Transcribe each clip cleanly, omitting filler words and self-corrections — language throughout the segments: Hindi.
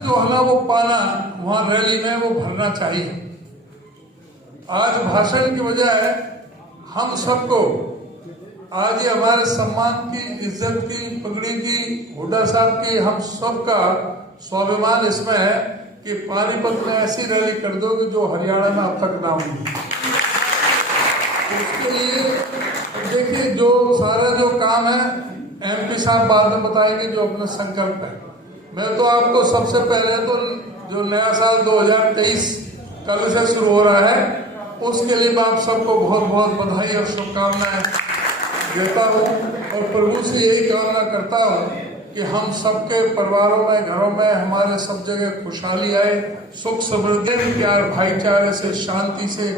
जो है ना वो पाना वहां रैली में वो भरना चाहिए। आज भाषण की बजाय हम सबको आज ये हमारे सम्मान की, इज्जत की, पगड़ी की, हुड्डा साहब की, हम सबका स्वाभिमान इसमें है कि पानीपत में ऐसी रैली कर दो कि जो हरियाणा में अब तक ना हुई। उसके लिए देखिए जो सारा जो काम है एमपी साहब बाद में बताएंगे जो अपना संकल्प है। मैं तो आपको सबसे पहले तो जो नया साल 2023 कल से शुरू हो रहा है उसके लिए मैं आप सबको बहुत बहुत बधाई और शुभकामनाएं देता हूँ और प्रभु से यही कामना करता हूँ कि हम सबके परिवारों में, घरों में, हमारे सब जगह खुशहाली आए, सुख समृद्धि, प्यार भाईचारे से, शांति से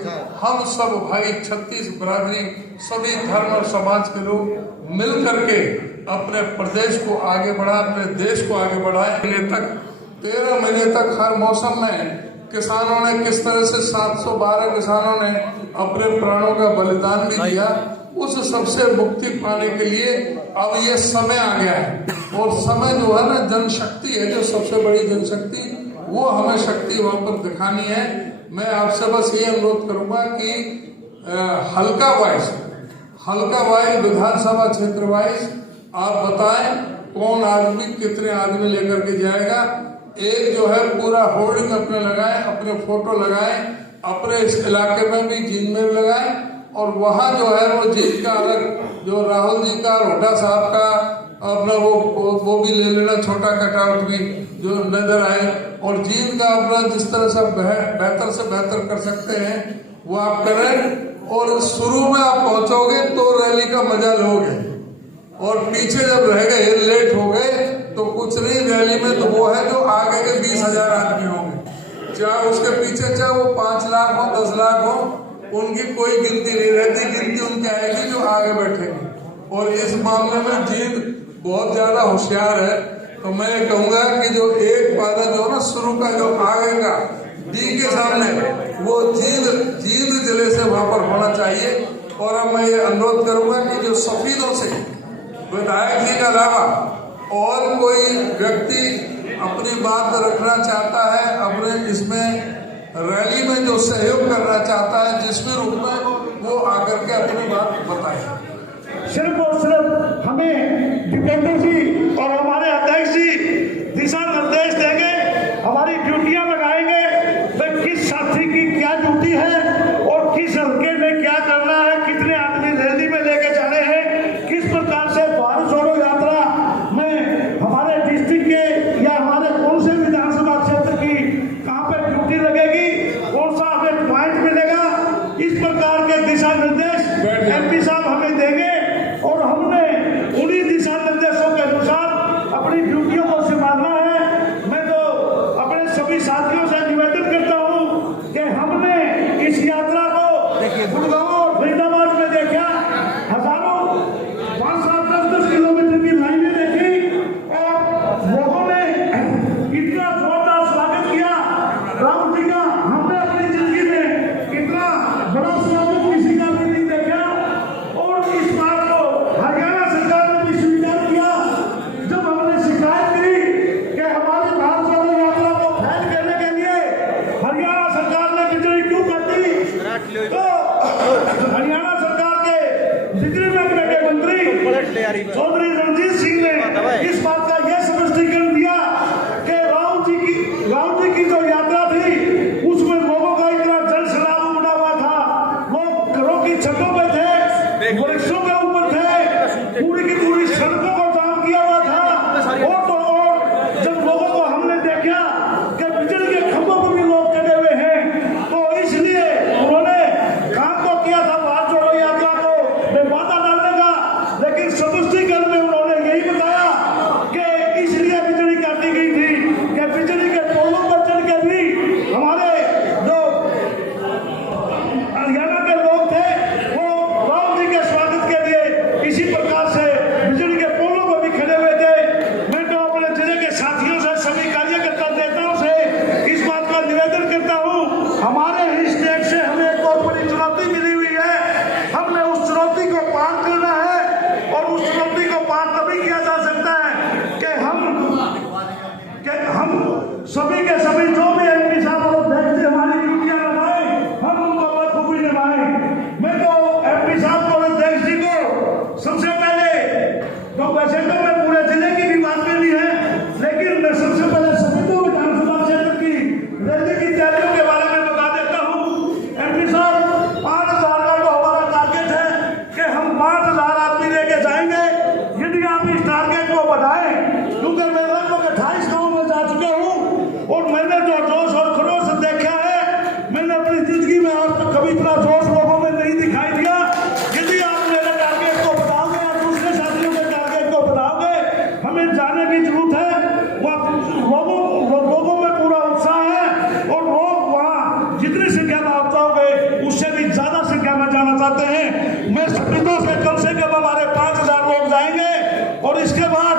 हम सब भाई 36 बरादरी, सभी धर्म और समाज के लोग मिल करके अपने प्रदेश को आगे बढ़ा, अपने देश को आगे बढ़ाए। 13 महीने तक हर मौसम में किसानों ने किस तरह से 712 किसानों ने अपने प्राणों का बलिदान भी दिया। उस सबसे मुक्ति पाने के लिए अब ये समय आ गया है और समय जो है ना जनशक्ति है, जो सबसे बड़ी जनशक्ति, वो हमें शक्ति वहां पर दिखानी है। मैं आपसे बस ये अनुरोध करूंगा कि हल्का वाइज विधानसभा क्षेत्र वाइज आप बताएं कौन आदमी कितने आदमी लेकर के जाएगा। एक जो है पूरा होर्डिंग अपने लगाएं, अपने फोटो लगाएं, अपने इस इलाके में भी जींद में लगाएं और वहां जो है वो जींद का अलग जो राहुल जी का, हुड्डा साहब का अपना वो भी ले लेना, छोटा कटआउट भी जो नजर आए और जींद का अपना जिस तरह से बेहतर से बेहतर कर सकते हैं वो आप करें। और शुरू में आप पहुंचोगे तो रैली का मजा लोगे और पीछे जब रह गए, लेट हो गए तो कुछ नहीं। रैली में तो वो है जो आगे के 20,000 आदमी होंगे, चाहे उसके पीछे चाहे वो 5 लाख हो, 10 लाख हो, उनकी कोई गिनती नहीं रहती। गिनती उनकी आएगी जो आगे बैठेंगे और इस मामले में जींद बहुत ज्यादा होशियार है। तो मैं कहूंगा कि जो एक पादा जो ना शुरू का जो आगे का डी के सामने वो जींद जिले से वहां पर होना चाहिए। और अब मैं ये अनुरोध करूंगा कि जो सफीदों से विधायक जी के अलावा और कोई व्यक्ति अपनी बात रखना चाहता है, अपने इसमें रैली में जो सहयोग करना चाहता है जिस भी रूप में, वो आकर के अपनी बात बताए। सिर्फ और सिर्फ हमें दीपेंद्र जी और हमारे अध्यक्ष जी दिशा निर्देश देंगे, हमारी ड्यूटियां लगाएंगे, भाई किस साथी की क्या ड्यूटी है और किस हल्के में क्या करना है, कितने आदमी रैली में लेके जाने हैं, किस प्रकार से भारत जोड़ो यात्रा में हमारे डिस्ट्रिक्ट के या हमारे कौन से विधानसभा क्षेत्र की कहाँ पे ड्यूटी लगेगी, कौन सा हमें पॉइंट मिलेगा, इस प्रकार के दिशा निर्देश एमपी साहब हमें देंगे और हमने उन्हीं दिशा निर्देशों के अनुसार अपनी ड्यूटियों को संभालना है। मैं तो अपने सभी साथियों से निवेदन करता हूँ कि हमने इस यात्रा को गुड़गांव और फरीदाबाद में देखा, हजारों 5-7-10 किलोमीटर की लाइनें देखी और लोगों ने इतना जोरदार स्वागत किया राहुल जी का। हमने अपनी जिंदगी में इतना बड़ा स्वागत किसी का भी नहीं देखा और इस बात को हरियाणा सरकार ने भी स्वीकार किया। जब हमने शिकायत की कि हमारी भारत जोड़ो यात्रा को फैल करने के लिए हरियाणा सरकार ने बिजली क्यों काटी, तो हरियाणा सरकार के बिजली महकमे के मंत्री चौधरी रणजीत सिंह ने इस बात का यह स्पष्टीकरण दिया कि राहुल जी की जो यात्रा थी उसमें लोगों का इतना जल सैलाब उमड़ा हुआ था, लोग घरों की छतों पे थे, वृक्षों के ऊपर थे, पूरी की पूरी सड़कों को जाम किया हुआ था। और तो और जब लोगों को हमने देखा कि बिजली के खंभों पर भी लोग चढ़े हुए हैं, तो इसलिए उन्होंने काम तो किया था भारत जोड़ो यात्रा को वादा डालने का, लेकिन स्पष्टीकरण में उन्होंने यही बताया कि इसलिए बिजली काटी गई थी कि बिजली के पोलों पर चढ़ के भी हमारे जो हरियाणा के लोग थे वो राहुल जी के स्वागत के लिए इसी प्रकार से बिजली के पोलों पर भी खड़े हुए थे। मैं तो अपने जिले के साथियों से, सभी कार्यकर्ता नेताओं से इस बात का निवेदन करता हूँ, हमारे ही स्टेट से हमें एक बहुत बड़ी चुनौती मिली हुई है, हमने उस चुनौती को पार करना है और उस चुनौती को पार तभी किया जा सकता है कि हम सभी के सभी जो भी एमपी साहब और अध्यक्ष थे हमारी ड्यूटियां लगाए, हम उनको बखूबी निभाए। मैं तो एमपी साहब और अध्यक्ष जी को सबसे पहले, तो वैसे तो मैं पूरे जिले की भी बात करनी है, लेकिन मैं सबसे पहले सभी विधानसभा क्षेत्र की रैली की तैयारियों के बारे में बता देता हूँ। एमपी साहब 5,000 का तो हमारा टारगेट है कि हम 5,000 आदमी लेके जाएंगे। यदि आप इस टारगेट को बढ़ाएं, क्योंकि मैं लगभग 28 गाँव में जा चुका हूँ और मैंने जो जोश और खरोश देखा है, मैंने अपनी जिंदगी में आज तक कभी इतना जोश लोगों में नहीं दिखाई दिया। यदि आप मेरे टारगेट को बढ़ाओगे या दूसरे साथियों के टारगेट को बढ़ाओगे, हमें जाने की जरूरत है। लोगों में पूरा उत्साह है और लोग वहाँ जितनी संख्या में आप जाओगे उससे भी ज्यादा संख्या में जाना चाहते हैं। मैं सपीतों से कम हमारे 5,000 लोग जाएंगे और इसके बाद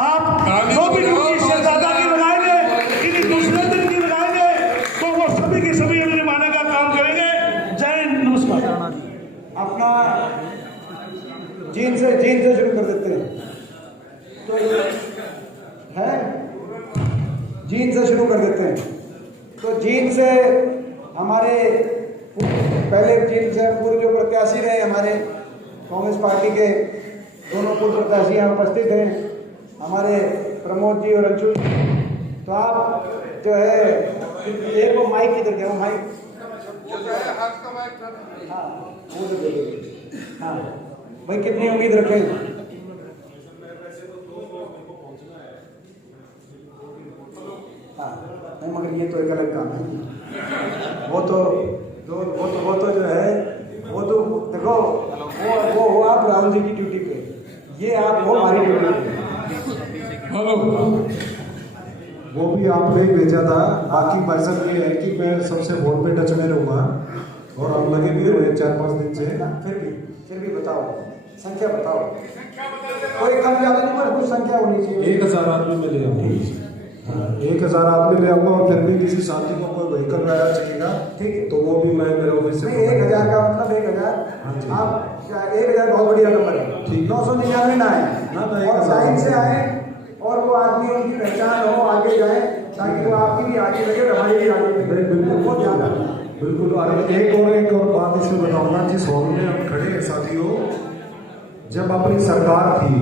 आप जो भी ड्यूटी से ज्यादा की लगाएंगे, किसी दूसरे दिन की लगाएंगे, तो वो सभी की सभी निभाने का काम करेंगे। जय हिंद, नमस्कार। अपना जीन से शुरू कर देते हैं, तो है जीन से शुरू कर देते हैं। तो जीन से हमारे पहले जीन से पूर्व जो प्रत्याशी रहे हमारे कांग्रेस पार्टी के, दोनों पूर्व प्रत्याशी यहाँ उपस्थित हैं, हमारे प्रमोद जी और अंशु। तो आप जो है एक वो माइक किधर गया, वो माइक हाँ वो तो बोलिए। हाँ भाई, कितनी उम्मीद रखें? हाँ नहीं, मगर ये तो एक अलग काम है। वो तो जो है, वो तो देखो, वो आप राहुल जी की ड्यूटी पे, ये आप हो हमारी ड्यूटी पे। वो भी आपने ही भेजा था। बाकी पर्सन ये है कि मैं सबसे फोन पे टच में रहूँगा और हम लगे भी हुए 4-5 दिन से। फिर भी बताओ, संख्या बताओ, कोई कम ज्यादा नहीं, पर कुछ संख्या होनी चाहिए। 1,000 आदमी में ले आऊँगा। 1,000 आदमी ले आऊँगा और फिर भी किसी साथी को कोई व्हीकल वगैरह चाहिएगा, ठीक है, तो वो भी मैं मेरे ऑफिस से। 1,000 का मतलब 1,000। आप 1,000 बहुत बढ़िया नंबर है, ठीक। 999 ना आए और साइड से आए और वो आदमी उनकी पहचान हो, आगे जाए, ताकि वो आपकी भी आगे लगे और हमारी भी आगे लगे। बिल्कुल बहुत ज़्यादा, बिल्कुल। एक और बात इसमें बताऊंगा। जिस हॉल में हम खड़े हैं साथियों, जब अपनी सरकार थी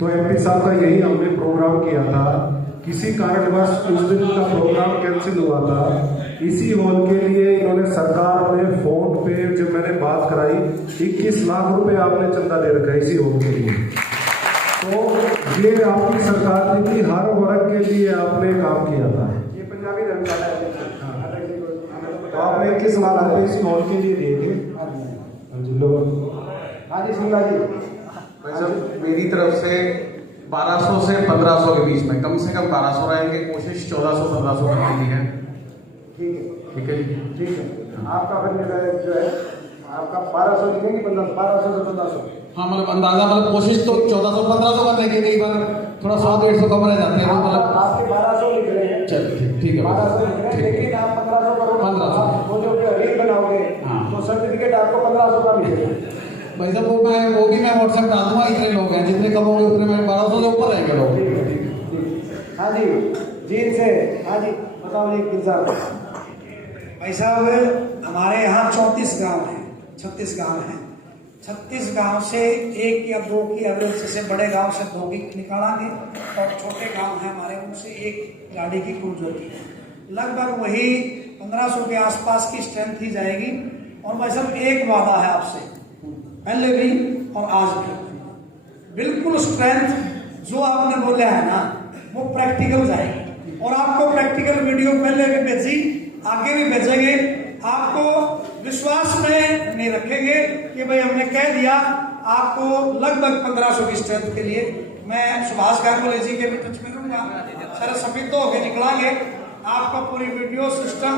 तो एमपी साहब का यही हमने प्रोग्राम किया था। किसी कारणवश उस दिन का प्रोग्राम कैंसिल हुआ था। इसी हॉल के लिए इन्होंने सरकार ने फोन पे जब मैंने बात कराई, 21 लाख रुपए आपने चंदा दे रखा है इसी हॉल के लिए। तो ये आपकी सरकार ने की, हर वर्ग के लिए आपने काम किया था। ये पंजाबी धर्मशाला है। तो आपने 21 लाख रुपए इस हॉल के लिए दिए थे। हाँ जी लोग। हाँ जी सिंगला जी, मेरी तरफ से 1200 से 1500 के बीच में, कम से कम 1200 रहेंगे, कोशिश 1400-1500 करने की है। ठीक है जी, ठीक है। आपका फिर जो है आपका 1200 लिखेंगे, 1200 से 1500। हाँ मतलब अंदाजा, मतलब कोशिश तो 1400-1500 करने की, कई बार थोड़ा 100-150 कम रह जाते हैं। मतलब आपके 1200 लिख रहे हैं, चलिए ठीक है, 1200 लिख रहे हैं, लेकिन आप 1500 करोगे। 1500 वो जो रील बनाओगे तो सर्टिफिकेट आपको 1500 का मिलेगा। भाई साहब वो भी मैं व्हाट्सएप डाल दूंगा। इतने लोग हैं, जितने कम होंगे उतने में 1200 से ऊपर रहेंगे लोग। हाँ जी, जीन से। हाँ जी बताओ जी, किन साहब। भाई साहब हमारे यहाँ 34 गांव हैं, 36 गांव हैं। 36 गांव से 1 या 2 की एवरेज, जैसे बड़े गांव से 2 की निकालेंगे और छोटे गांव हैं हमारे, उनसे 1 गाड़ी की कुल जोड़ी है। लगभग वही 1500 के आसपास की स्ट्रेंथ ही जाएगी। और भाई साहब एक वादा है आपसे, पहले भी और आज भी, बिल्कुल स्ट्रेंथ जो आपने बोला है ना, वो प्रैक्टिकल जाएगी। और आपको प्रैक्टिकल वीडियो पहले भी भेजी, आगे भी भेजेंगे। आपको विश्वास में नहीं रखेंगे कि भाई हमने कह दिया। आपको लगभग 1500 की स्ट्रेंथ के लिए मैं सुभाष गांगुली जी के भी टच में रहूंगा, सारे सफेद होके निकलांगे। आपका पूरी वीडियो सिस्टम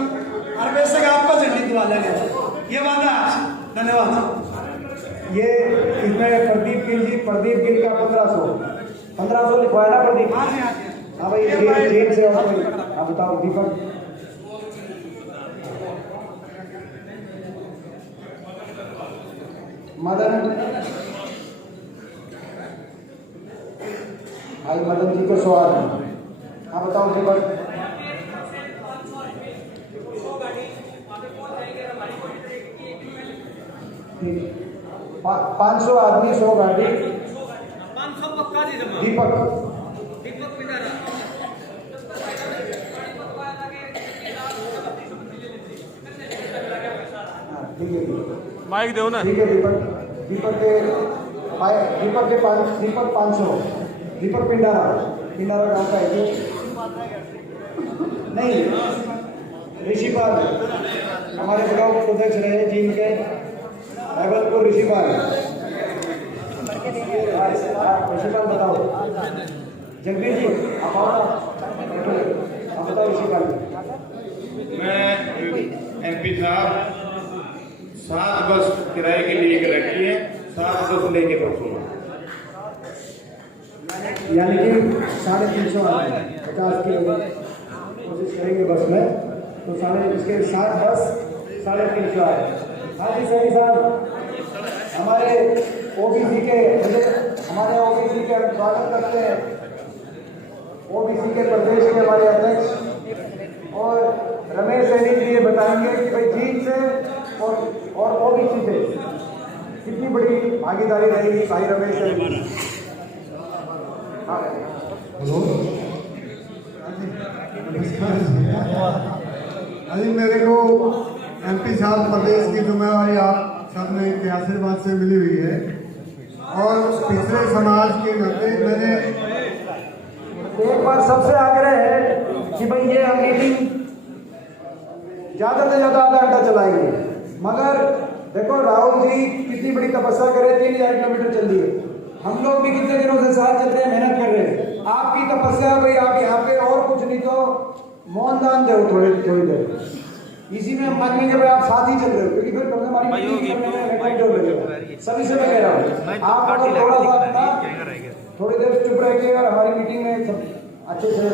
और बेशक आपका झंडी दुआ लेंगे, ये वादा है। धन्यवाद। ये इसमें प्रदीप गिल का 1500 लिखवाया ना प्रदीप। हाँ भाई, जेल से। हाँ बताओ दीपक। मदन भाई, मदन जी के सवाल है। हाँ बताओ दीपक। 500 आदमी 100 गाड़ी। 500 पक्का जी जमा। दीपक पिंडारा। ठीक है माइक दो ना। ठीक है दीपक के 500। दीपक पिंडारा गांव का है नहीं। ऋषिपाल हमारे ब्लॉक अध्यक्ष रहे जीन के हैबलपुर। ऋषिपाल बताओ। जगदीश जी आप आओ ना, आप बताओ ऋषिपाल। मैं MP साहब 7 बस किराए के लिए रखी है, 7 बस लेके पहुंचूंगा। यानी कि 350 50 की कोशिश करेंगे बस में, तो इसके 7 बस 350 आए। हाँ जी सही साहब, हमारे ओबीसी के हम स्वागत करते हैं। ओबीसी के प्रदेश के हमारे अध्यक्ष और रमेश सैनी जी ये बताएंगे कि भाई जीत से और ओबीसी से कितनी बड़ी भागीदारी रहेगी। भाई रमेश सैनी। हेलो, अभी मेरे को MP साहब प्रदेश की जिम्मेवारी आप सब में के आशीर्वाद से मिली हुई है और पिछले समाज के नाते मैंने एक बार सबसे आग्रह है कि भाई ये हम मीटिंग ज्यादा से ज्यादा आधा घंटा चलाएंगे, मगर देखो राहुल जी कितनी बड़ी तपस्या करे, 3000 किलोमीटर चल दिए। हम लोग भी कितने दिनों से साथ चल रहे हैं, मेहनत कर रहे हैं। आपकी तपस्या भाई, आप यहाँ पे और कुछ नहीं तो मौन दान दो थोड़ी देर, इसी में मान लीजिए भाई आप साथ ही चल रहे हो, क्योंकि फिर कम हमारी सभी से मैं कह रहा हूँ आप अगर थोड़ा सा अपना थोड़ी देर चुप रह के और हमारी मीटिंग में सब अच्छे से।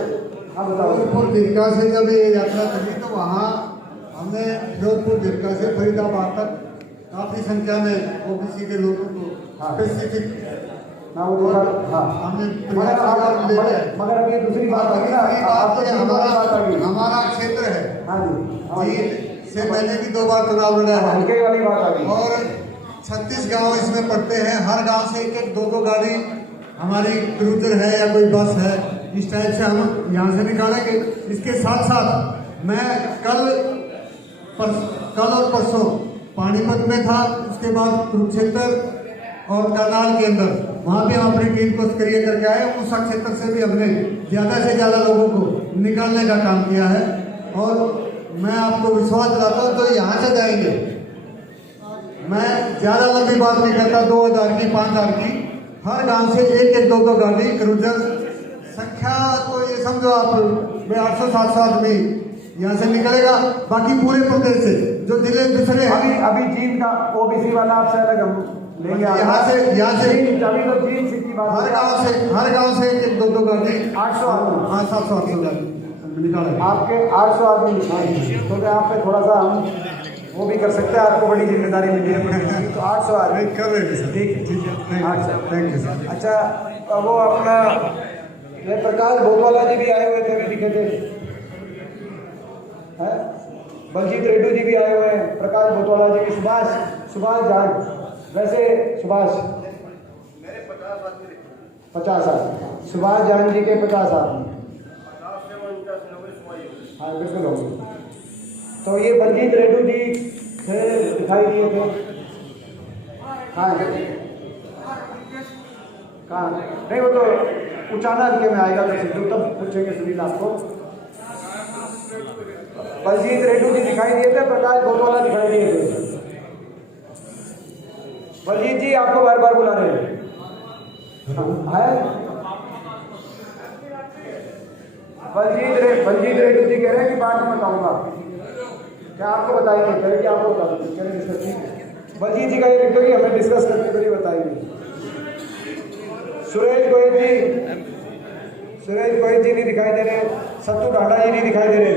हाँ बताओ। फिरोजपुर दीर्घा से जब ये यात्रा चली तो वहाँ हमने फिरोजपुर दीर्घा से फरीदाबाद तक काफी संख्या में OBC के लोगों को स्पेसिफिक ना वो थोड़ा हाँ हमने मगर अब ये दूसरी बात आ गई ना, हमारा क्षेत्र है। हाँ जी से मैंने भी 2 बार चुनाव लड़ा है हल्के वाली बात आ गई। और 36 गांव इसमें पड़ते हैं। हर गांव से 1-1 2-2 गाड़ी हमारी क्रूजर है या कोई बस है, इस टाइप से हम यहाँ से निकालेंगे। इसके साथ साथ मैं कल और परसों पानीपत में था, उसके बाद कुरुक्षेत्र और करनाल के अंदर वहाँ पे हम अपनी टीम को सक्रिय करके आए। उस क्षेत्र से भी हमने ज़्यादा से ज़्यादा लोगों को निकालने का काम किया है और मैं आपको विश्वास दिलाता हूँ तो यहाँ से जाएंगे। मैं ज़्यादा लंबी बात नहीं करता, 2000 की 5000 की हर गांव से 1-1 2-2 गाड़ी क्रूजर संख्या तो ये समझो आप 800-700 आदमी यहाँ से निकलेगा। बाकी पूरे प्रदेश से जो जिले दूसरे अभी जीन का OBC वाला आपसे अलग हम लेंगे। यहाँ से अभी तो जीन की बात हर गांव से 1-1 2-2 गाड़ी 800 आदमी। हाँ 700-800 गाड़ी निकालेंगे। आपके 800 आदमी निकालेंगे तो यहाँ पे थोड़ा सा हम वो भी कर सकते हैं, आपको बड़ी जिम्मेदारी मिली है तो 800 आदमी कर रहे हैं सर। ठीक है 800। Thank you sir. अच्छा वो अपना प्रकाश भोतवाला जी भी आए हुए थे, अभी दिखे थे। बलजीत रेड्डी जी भी आए हुए हैं, प्रकाश भोतवाला जी भी, सुभाष जाट। वैसे सुभाष मेरे 50 आदमी सुभाष जान जी के 50 आदमी। हाँ बिल्कुल होंगे। तो ये बलजीत रेड्डी जी थे, दिखाई दिए थे। हाँ कहाँ नहीं, वो तो उचाना के में आएगा तो सिद्धू तब पूछेंगे सुनील आपको। बलजीत रेड्डी जी दिखाई दिए थे, प्रकाश भोतवाला दिखाई दिए थे। बलजीत जी आपको बार बार बुला रहे हैं। बलजीत रेड्डी जी कह रहे हैं कि बाद में बताऊंगा। क्या आपको बताएंगे? कह रहे कि आपको बता देंगे, कह रहे डिस्कस नहीं। बलजीत जी का ये लिखते कि हमें डिस्कस करके फिर बताएंगे। सुरेश गोयल जी नहीं दिखाई दे रहे, सत्तू ढाडा जी नहीं दिखाई दे रहे।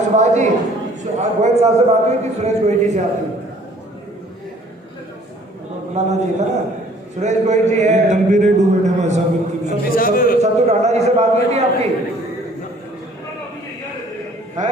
सुभाष जी गोयल साहब से बात हुई थी, सुरेश गोयल जी से आपकी बुलाना चाहिए था ना। सुरेश गोयल जी है, सत्तू टाटा जी से बात हुई थी आपकी है?